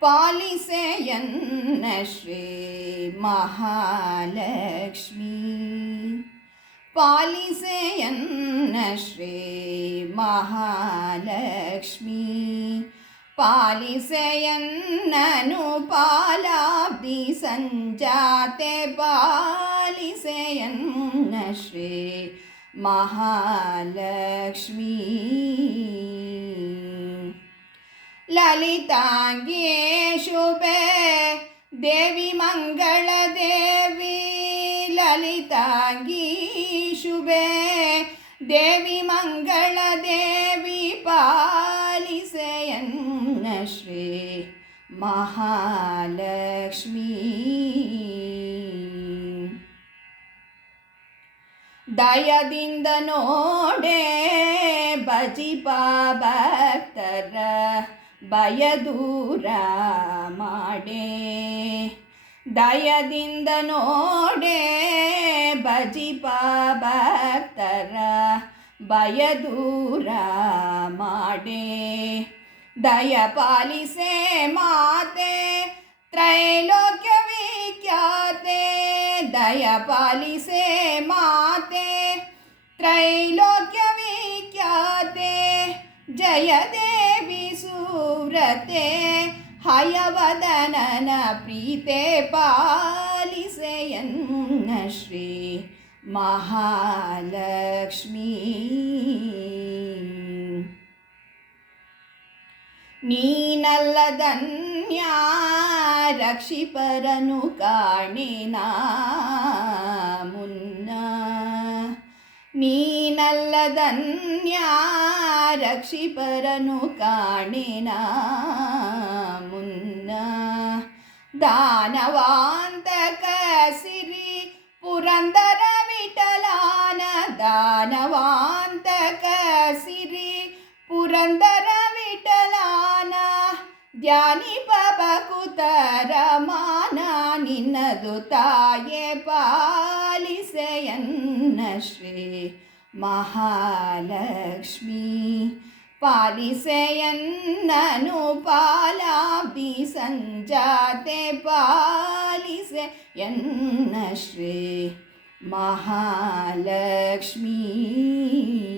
ಪಾಲಿಸೆಯನ್ನ ಶ್ರೀ ಮಹಾಲಕ್ಷ್ಮೀ. ಪಾಲಿಸೆಯನ್ನ ಶ್ರೀ ಮಹಾಲಕ್ಷ್ಮೀ. ಪಾಲಿಸೆಯನ್ನನು ಪಾಲಾಬ್ಧಿ ಸಂಜಾತೆ. ಪಾಲಿಸೆಯನ್ನ ಶ್ರೀ ಮಹಾಲಕ್ಷ್ಮೀ. ಲಲಿತಾಂಗಿಯೇ ಶುಭೆ ದೇವಿ ಮಂಗಳ ದೇವಿ. ಲಲಿತಾಂಗಿ ಶುಭೆ ದೇವಿ ಮಂಗಳ ದೇವಿ. ಪಾಲಿಸೆಯನ್ನ ಶ್ರೀ ಮಹಾಲಕ್ಷ್ಮೀ. ದಯದಿಂದ ನೋಡೆ ಭಜಿಪ ಭಕ್ತರ ಭಯ ದೂರ ಮಾಡೆ. ದಯದಿಂದ ನೋಡೆ ಭಜಿಪ ಭಕ್ತರ ಭಯ ದೂರ ಮಾಡೆ. ದಯ ಪಾಲಿಸೆ ಮಾತೆ ತ್ರೈಲೋಕ್ಯ ವಿಖ್ಯಾತೆ. ದಯ ಪಾಲಿಸೆ ಮಾತೆ ತ್ರೈಲೋಕ್ಯ ವಿಖ್ಯಾತೆ. ಜಯ ದೇವಿ ಸುವ್ರತೆ ಹಯವದನನ ಪ್ರೀತೆ. ಪಾಲಿಸೆಯನ್ನ ಶ್ರೀ ಮಹಾಲಕ್ಷ್ಮೀ. ನೀನಲ್ಲದನ್ಯ ರಕ್ಷಿಪರನು ಕಾಣೆನ ಮುನ್ನ. ನೀನಲ್ಲದನ್ಯ ರಕ್ಷಿಪರನು ಕಾಣೆನ ಮುನ್ನ. ದಾನವಾಂತಕ ಸಿರಿ ಪುರಂದರ ವಿಠಲಾನ. ದಾನವಾಂತಕ ಸಿರಿ ಪುರಂದರ ವಿಠಲಾನ. ಧ್ಯಾನಿಪ ಬಕುತರ ಮಾನ ನಿನ್ನದು ತಾಯೇ. ಪಾಲಿಸೆಯನ್ನ ಶ್ರೀ ಮಹಾಲಕ್ಷ್ಮೀ. ಪಾಲಿಸೆಯನ್ನನು ಪಾಲಾಬ್ಧಿ ಸಂಜಾತೆ. ಪಾಲಿಸೆಯನ್ನ ಶ್ರೀ ಮಹಾಲಕ್ಷ್ಮೀ.